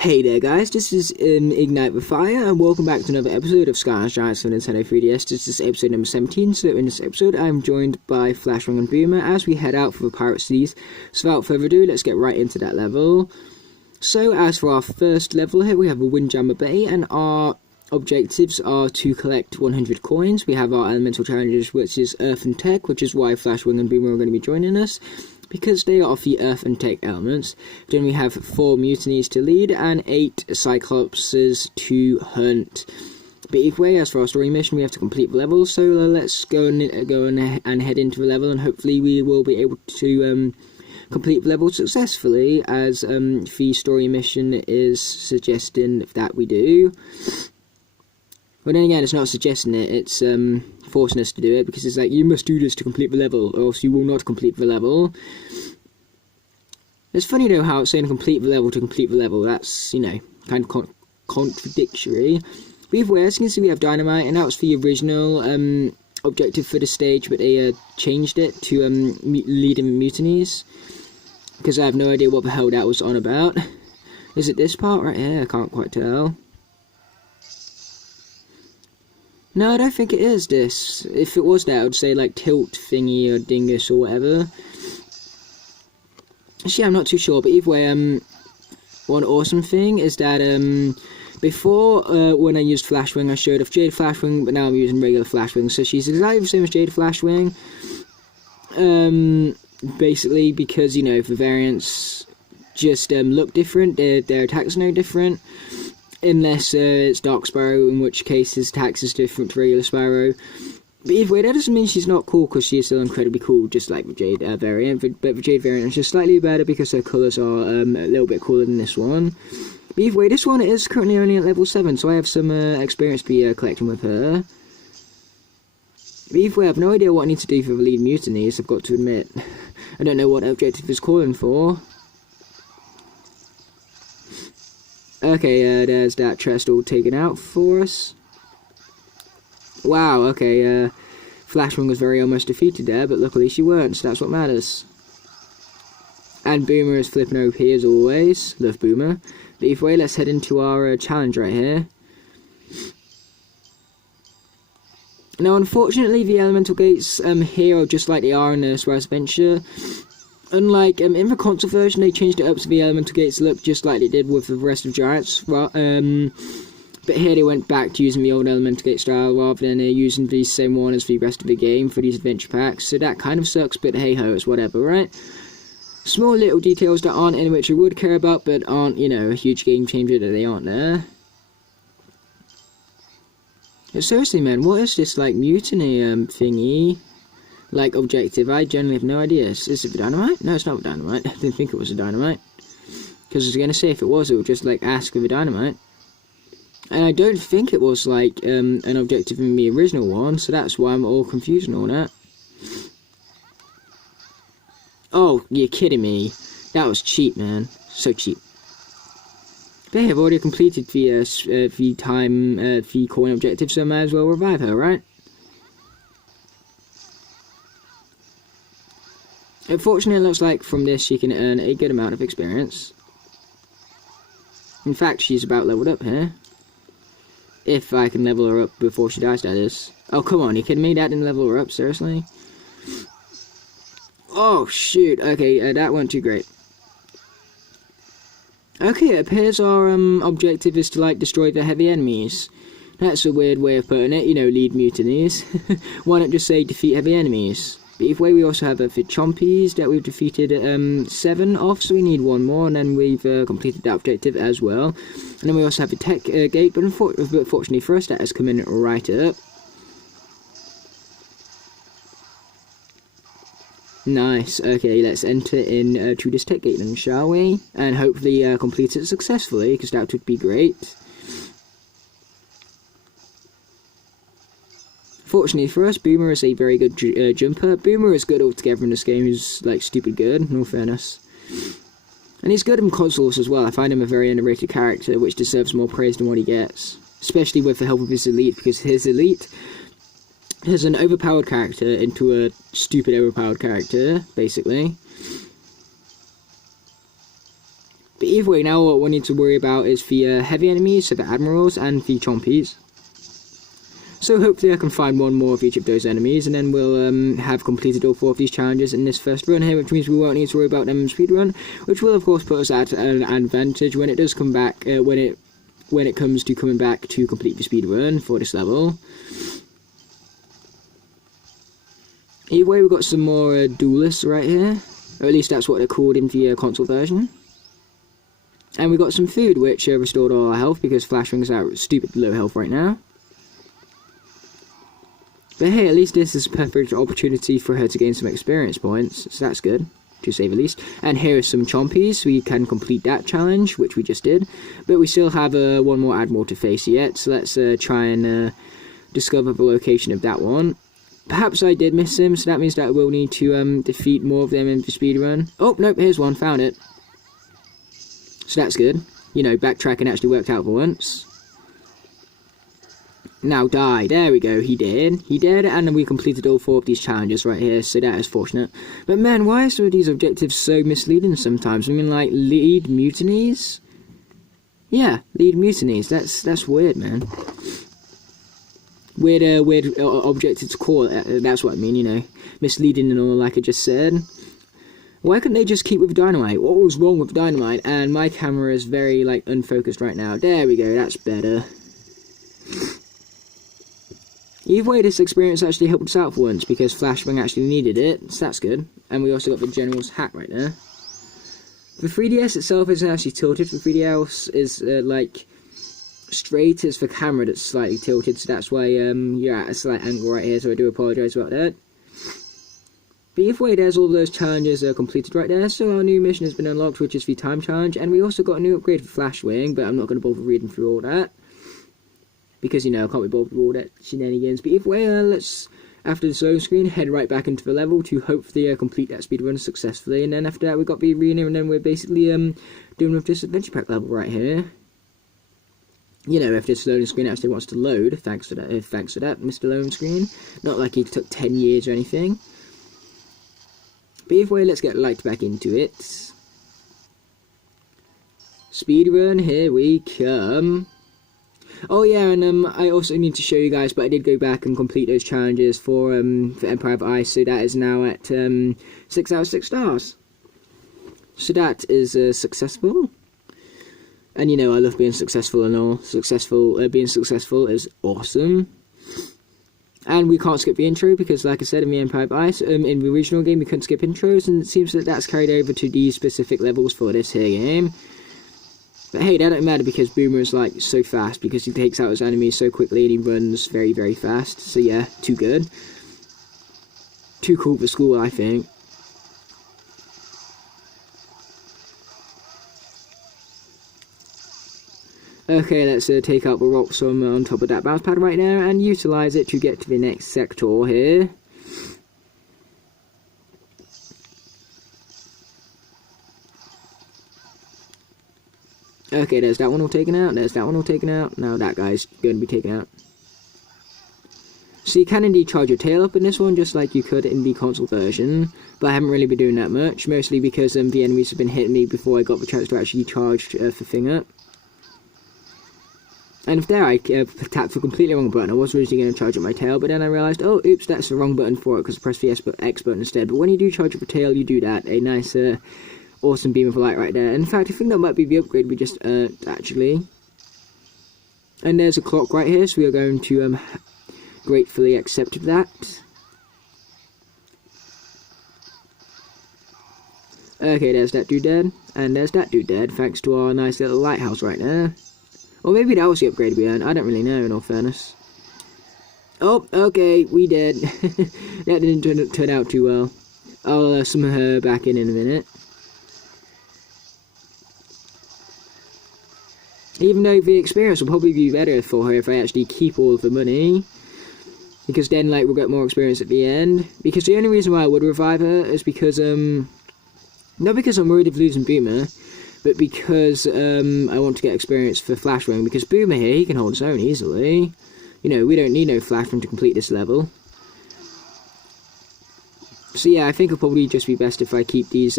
Hey there guys, this is Ignite with Fire, and welcome back to another episode of Skylanders for Nintendo 3DS. This is episode number 17, so in this episode I'm joined by Flashwing and Boomer as we head out for the Pirate Cities. So without further ado, let's get right into that level. So as for our first level here, we have a Windjammer Bay, and our objectives are to collect 100 coins. We have our elemental challenges, which is Earth and Tech, which is why Flashwing and Boomer are going to be joining us, because they are of the Earth and Tech elements. Then we have 4 mutinies to lead and 8 Cyclopses to hunt. But either way, as for our story mission, we have to complete the level, so let's go and head into the level, and hopefully we will be able to complete the level successfully, as the story mission is suggesting that we do. But then again, it's not suggesting it, it's forcing us to do it, because it's like, you must do this to complete the level, or else you will not complete the level. It's funny though how it's saying complete the level to complete the level. That's, you know, kind of contradictory. But either way, as you can see, we have Dynamite, and that was the original objective for the stage, but they changed it to leading mutinies, because I have no idea what the hell that was on about. Is it this part right here? I can't quite tell. No, I don't think it is this. If it was that, I would say like tilt thingy or dingus or whatever. Actually, I'm not too sure, but either way, one awesome thing is that before when I used Flashwing, I showed off Jade Flashwing, but now I'm using regular Flashwing, so she's exactly the same as Jade Flashwing. Basically because, you know, the variants just look different, their attacks are no different. Unless it's Dark Sparrow, in which case his attacks is different to regular Sparrow. But either way, that doesn't mean she's not cool, because she is still incredibly cool, just like the Jade variant. But the Jade variant is just slightly better because her colours are a little bit cooler than this one. But either way, this one is currently only at level 7, so I have some experience to be collecting with her. But either way, I have no idea what I need to do for the lead mutinies, I've got to admit. I don't know what objective is calling for. Okay, there's that chest all taken out for us. Wow, okay, Flashwing was very almost defeated there, but luckily she weren't, so that's what matters. And Boomer is flipping OP as always. Love Boomer. But either way, let's head into our challenge right here. Now, unfortunately, the elemental gates here are just like they are in the Swear's Adventure. Unlike in the console version, they changed it up so the elemental gates look just like they did with the rest of Giants. Well, but here they went back to using the old elemental gate style rather than using the same one as the rest of the game for these adventure packs. So that kind of sucks, but hey ho, it's whatever, right? Small little details that aren't in which I would care about, but aren't, you know, a huge game changer that they aren't there. But seriously, man, what is this like mutiny thingy? Like objective, I generally have no idea. Is it the dynamite? No, it's not the dynamite. I didn't think it was a dynamite. Because I was going to say, if it was, it would just like ask for the dynamite. And I don't think it was like an objective in the original one, so that's why I'm all confused and all that. Oh, you're kidding me. That was cheap, man. So cheap. But hey, I've already completed the coin objective, so I might as well revive her, right? Unfortunately, it looks like from this she can earn a good amount of experience. In fact, she's about leveled up here. If I can level her up before she dies, that is. Oh, come on, you kidding me? That didn't level her up, seriously? Oh, shoot. Okay, that went too great. Okay, it appears our objective is to, like, destroy the heavy enemies. That's a weird way of putting it, you know, lead mutinies. Why not just say defeat heavy enemies? But either way, we also have the Chompies that we've defeated 7 of, so we need 1 more, and then we've completed that objective as well. And then we also have the Tech Gate, but fortunately for us, that has come in right up. Nice, okay, let's enter in to this Tech Gate then, shall we? And hopefully complete it successfully, because that would be great. Fortunately for us, Boomer is a very good jumper. Boomer is good altogether in this game. He's like stupid good, in all fairness. And he's good in consoles as well. I find him a very underrated character, which deserves more praise than what he gets. Especially with the help of his elite, because his elite has an overpowered character into a stupid overpowered character, basically. But either way, now what we need to worry about is the heavy enemies, so the admirals and the chompies. So hopefully I can find one more of each of those enemies, and then we'll have completed all 4 of these challenges in this first run here, which means we won't need to worry about them in speedrun, which will of course put us at an advantage when it does come back, when it comes to coming back to complete the speedrun for this level. Either way, we've got some more duelists right here, or at least that's what they're called in the console version. And we got some food, which restored all our health, because Flashwing's at stupid low health right now. But hey, at least this is a perfect opportunity for her to gain some experience points, so that's good, to say the least. And here are some chompies, so we can complete that challenge, which we just did. But we still have one more admiral to face yet, so let's try and discover the location of that one. Perhaps I did miss him, so that means that I will need to defeat more of them in the speedrun. Oh, nope, here's one, found it. So that's good. You know, backtracking actually worked out for once. Now die. There we go. He did. He did, and then we completed all 4 of these challenges right here, so that is fortunate. But man, why are some of these objectives so misleading sometimes? I mean, like, lead mutinies? Yeah, lead mutinies. That's weird, man. Weird objectives to call it. That's what I mean, you know. Misleading and all, like I just said. Why couldn't they just keep with dynamite? What was wrong with dynamite? And my camera is very, like, unfocused right now. There we go, that's better. Either way, this experience actually helped us out for once, because Flashbang actually needed it, so that's good. And we also got the General's hat right there. The 3DS itself isn't actually tilted. The 3DS is, like, straight. It's the camera that's slightly tilted, so that's why you're at a slight angle right here, so I do apologise about that. But either way, there's all those challenges completed right there, so our new mission has been unlocked, which is the time challenge, and we also got a new upgrade for Flashwing, but I'm not going to bother reading through all that, because, you know, I can't be bothered with all that shenanigans. But either way, let's, after the loading screen, head right back into the level to hopefully complete that speedrun successfully, and then after that we've got the arena, and then we're basically doing with this adventure pack level right here. You know, if this loading screen actually wants to load, thanks for that, Mr. Loading Screen. Not like it took 10 years or anything. But either way, let's get right back into it. Speedrun, here we come. Oh yeah, and I also need to show you guys, but I did go back and complete those challenges for Empire of Ice, so that is now at 6 out of 6 stars. So that is successful. And you know, I love being successful and all. Being successful is awesome. And we can't skip the intro because, like I said, in the Empire of Ice, in the original game, we couldn't skip intros, and it seems that that's carried over to these specific levels for this here game. But hey, that don't matter because Boomer is, like, so fast, because he takes out his enemies so quickly and he runs very, very fast. So yeah, too good. Too cool for school, I think. Okay, let's take out the rocks on top of that bounce pad right now and utilise it to get to the next sector here. Okay, there's that one all taken out, there's that one all taken out, now that guy's going to be taken out. So you can indeed charge your tail up in this one, just like you could in the console version, but I haven't really been doing that much, mostly because the enemies have been hitting me before I got the chance to actually charge the thing up. And if there I tapped the completely wrong button. I was originally going to charge up my tail, but then I realised, oh, oops, that's the wrong button for it, because I pressed the X button instead. But when you do charge up a tail, you do that. A nice, awesome beam of light right there. In fact, I think that might be the upgrade we just earned, actually. And there's a clock right here, so we are going to gratefully accept that. Okay, there's that dude dead, and there's that dude dead, thanks to our nice little lighthouse right there. Or maybe that was the upgrade we earned, I don't really know, in all fairness. Oh, okay, we did. That didn't turn out too well. I'll summon her back in a minute. Even though the experience will probably be better for her if I actually keep all of the money. Because then, like, we'll get more experience at the end. Because the only reason why I would revive her is because, not because I'm worried of losing Boomer, but because I want to get experience for Flashwing, because Boomer here, he can hold his own easily. You know, we don't need no Flashwing to complete this level. So yeah, I think it'll probably just be best if I keep these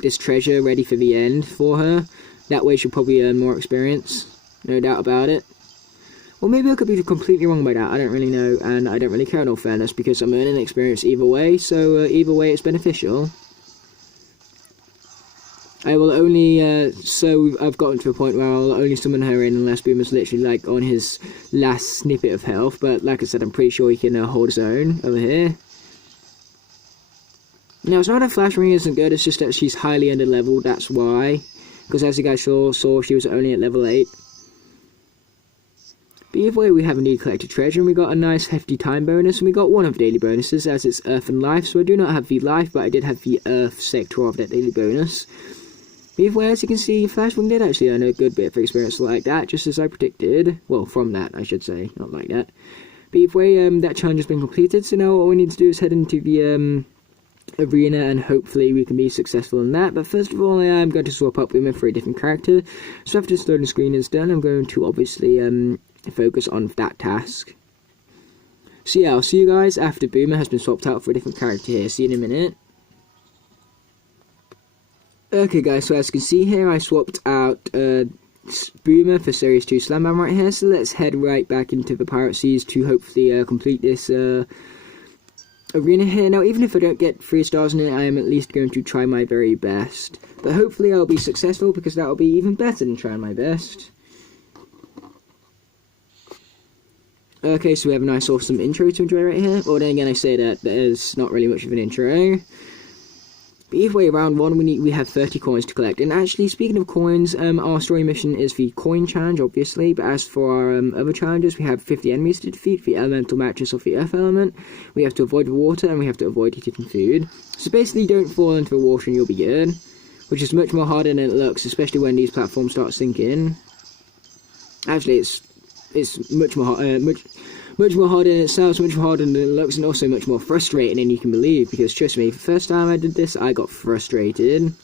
this treasure ready for the end for her. That way she'll probably earn more experience, no doubt about it. Or maybe I could be completely wrong by that, I don't really know, and I don't really care in all fairness, because I'm earning experience either way, so either way it's beneficial. I will only, so I've gotten to a point where I'll only summon her in unless Boomer's literally, like, on his last snippet of health, but like I said, I'm pretty sure he can hold his own over here. Now, it's not that Flash Ring isn't good, it's just that she's highly under-leveled, that's why. Because as you guys saw, she was only at level 8. But either way, we have a new collected treasure, and we got a nice hefty time bonus, and we got one of the daily bonuses, as it's Earth and Life, so I do not have the Life, but I did have the Earth sector of that daily bonus. But either way, as you can see, Flash Ring did actually earn a good bit of experience like that, just as I predicted. Well, from that, I should say, not like that. But either way, that challenge has been completed, so now all we need to do is head into the arena, and hopefully we can be successful in that. But first of all, I am going to swap up Boomer for a different character, so after this loading screen is done, I'm going to obviously focus on that task. So yeah, I'll see you guys after Boomer has been swapped out for a different character here. See you in a minute. Okay guys, so as you can see here, I swapped out Boomer for Series 2 Slam Bam right here, so let's head right back into the Pirate Seas to hopefully complete this arena here. Now, even if I don't get 3 stars in it, I am at least going to try my very best. But hopefully I'll be successful, because that will be even better than trying my best. Okay, so we have a nice awesome intro to enjoy right here. Well, then again, I say that there's not really much of an intro. But either way, round 1, we have 30 coins to collect. And actually, speaking of coins, our story mission is the coin challenge, obviously. But as for our other challenges, we have 50 enemies to defeat, the elemental matches of the earth element. We have to avoid the water, and we have to avoid eating food. So basically, don't fall into the water and you'll be good. Which is much more harder than it looks, especially when these platforms start sinking. Actually, it's much more harder than it sounds, much more harder than it looks, and also much more frustrating than you can believe, because trust me, the first time I did this, I got frustrated.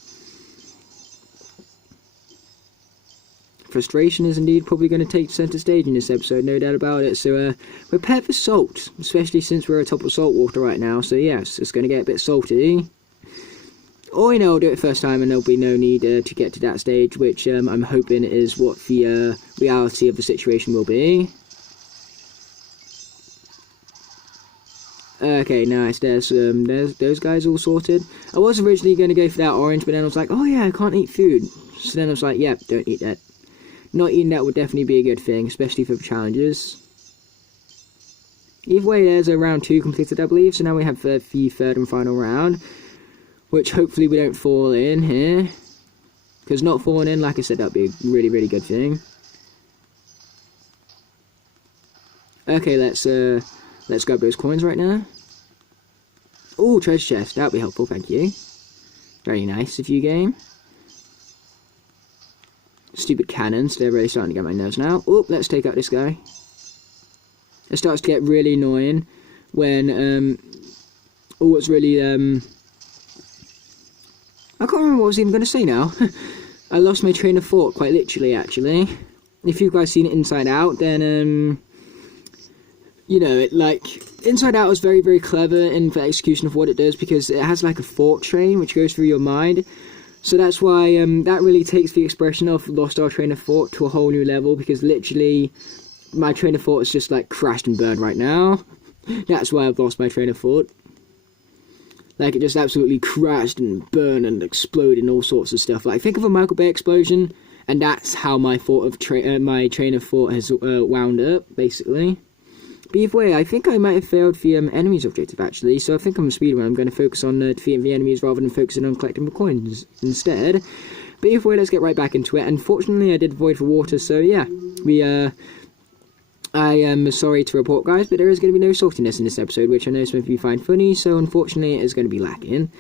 Frustration is indeed probably going to take centre stage in this episode, no doubt about it, so prepare for salt, especially since we're atop of salt water right now, so yes, it's going to get a bit salty. Or, I'll do it first time and there'll be no need to get to that stage, which I'm hoping is what the reality of the situation will be. Okay, nice, there's those guys all sorted. I was originally going to go for that orange, but then I was like, oh yeah, I can't eat food. So then I was like, yeah, don't eat that. Not eating that would definitely be a good thing, especially for the challenges. Either way, there's a round 2 completed, I believe, so now we have the third and final round. Which hopefully we don't fall in here. Because not falling in, like I said, that would be a really, really good thing. Okay, let's grab those coins right now. Oh, treasure chest. That would be helpful, thank you. Very nice of you, game. Stupid cannons, they're really starting to get my nerves now. Oh, let's take out this guy. It starts to get really annoying when, oh, it's really, I can't remember what I was even going to say now. I lost my train of thought, quite literally, actually. If you guys seen it Inside Out, then, Inside Out is very, very clever in the execution of what it does, because it has, like, a thought train, which goes through your mind. So that's why, that really takes the expression of lost our train of thought to a whole new level, because literally, my train of thought is just, like, crashed and burned right now. That's why I've lost my train of thought. Like, it just absolutely crashed and burned and exploded and all sorts of stuff. Like, think of a Michael Bay explosion, and that's how my my train of thought has wound up, basically. But either way, I think I might have failed the enemies objective, actually, so I think I'm a speedrun. I'm going to focus on defeating the enemies rather than focusing on collecting the coins instead. But either way, let's get right back into it. Unfortunately, I did avoid the water, so yeah, I am sorry to report, guys, but there is going to be no saltiness in this episode, which I know some of you find funny, so unfortunately it is going to be lacking.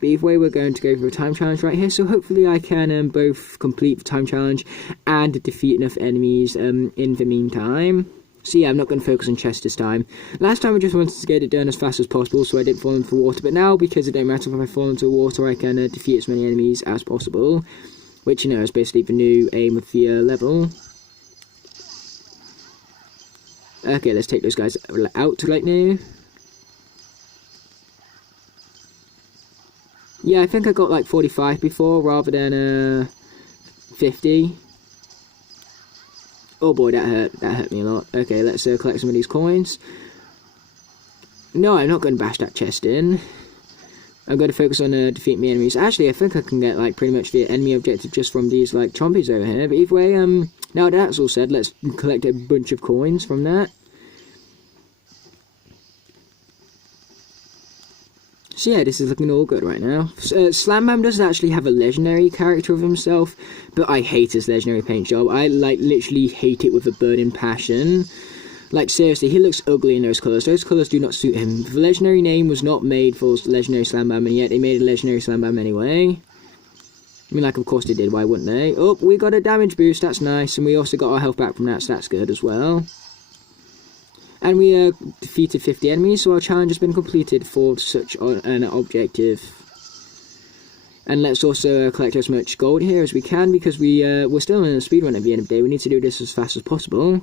But either way, we're going to go for a time challenge right here, so hopefully I can both complete the time challenge and defeat enough enemies in the meantime. So yeah, I'm not going to focus on chests this time. Last time I just wanted to get it done as fast as possible so I didn't fall into the water, but now, because it don't matter if I fall into the water, I can defeat as many enemies as possible, which, is basically the new aim of the level. Okay, let's take those guys out right now. Yeah, I think I got like 45 before rather than 50. Oh boy, that hurt me a lot. Okay, let's collect some of these coins. No, I'm not going to bash that chest in. I'm going to focus on defeating the enemies. Actually, I think I can get like pretty much the enemy objective just from these like chompies over here. But either way, now that's all said, let's collect a bunch of coins from that. So yeah, this is looking all good right now. Slam Bam doesn't actually have a legendary character of himself, but I hate his legendary paint job. I like literally hate it with a burning passion. Like seriously, he looks ugly in those colours. Those colours do not suit him. The legendary name was not made for legendary Slam Bam, and yet they made a legendary Slam Bam anyway. I mean, like, of course they did, why wouldn't they? Oh, we got a damage boost, that's nice, and we also got our health back from that, so that's good as well. And we defeated 50 enemies, so our challenge has been completed for such an objective. And let's also collect as much gold here as we can, because we're still in a speedrun at the end of the day. We need to do this as fast as possible.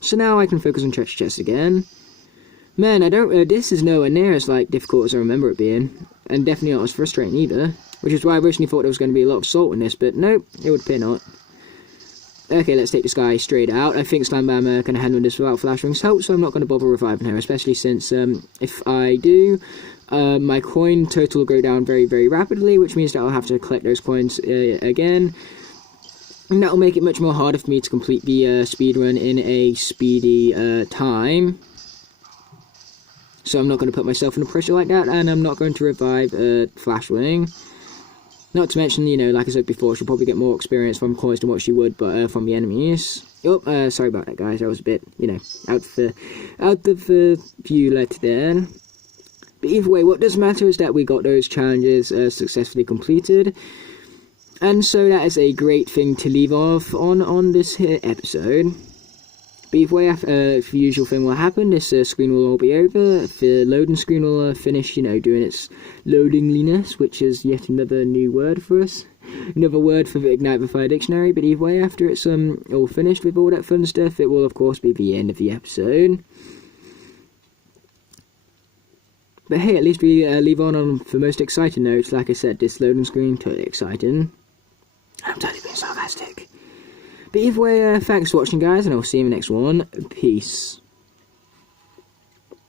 So now I can focus on treasure chests again. Man, this is nowhere near as like difficult as I remember it being, and definitely not as frustrating either. Which is why I originally thought there was going to be a lot of salt in this, but nope, it would appear not. Okay, let's take this guy straight out. I think Slam Bam can handle this without Flash Ring's help, so I'm not going to bother reviving her, especially since if I do, my coin total will go down very, very rapidly, which means that I'll have to collect those coins again. And that will make it much more harder for me to complete the speedrun in a speedy time. So I'm not going to put myself under pressure like that, and I'm not going to revive Flash Ring. Not to mention, you know, like I said before, she'll probably get more experience from coins than what she would, but from the enemies. Oh, sorry about that, guys. I was a bit, you know, out of the view let there. But either way, what does matter is that we got those challenges successfully completed. And so that is a great thing to leave off on this here episode. But either way, if the usual thing will happen, this screen will all be over. The loading screen will finish, you know, doing its loadingliness, which is yet another new word for us. Another word for the Ignite the Fire dictionary. But either way, after it's all finished with all that fun stuff, it will of course be the end of the episode. But hey, at least we leave on the most exciting notes. Like I said, this loading screen, totally exciting. I'm totally being sarcastic. But either way, thanks for watching, guys, and I'll see you in the next one. Peace.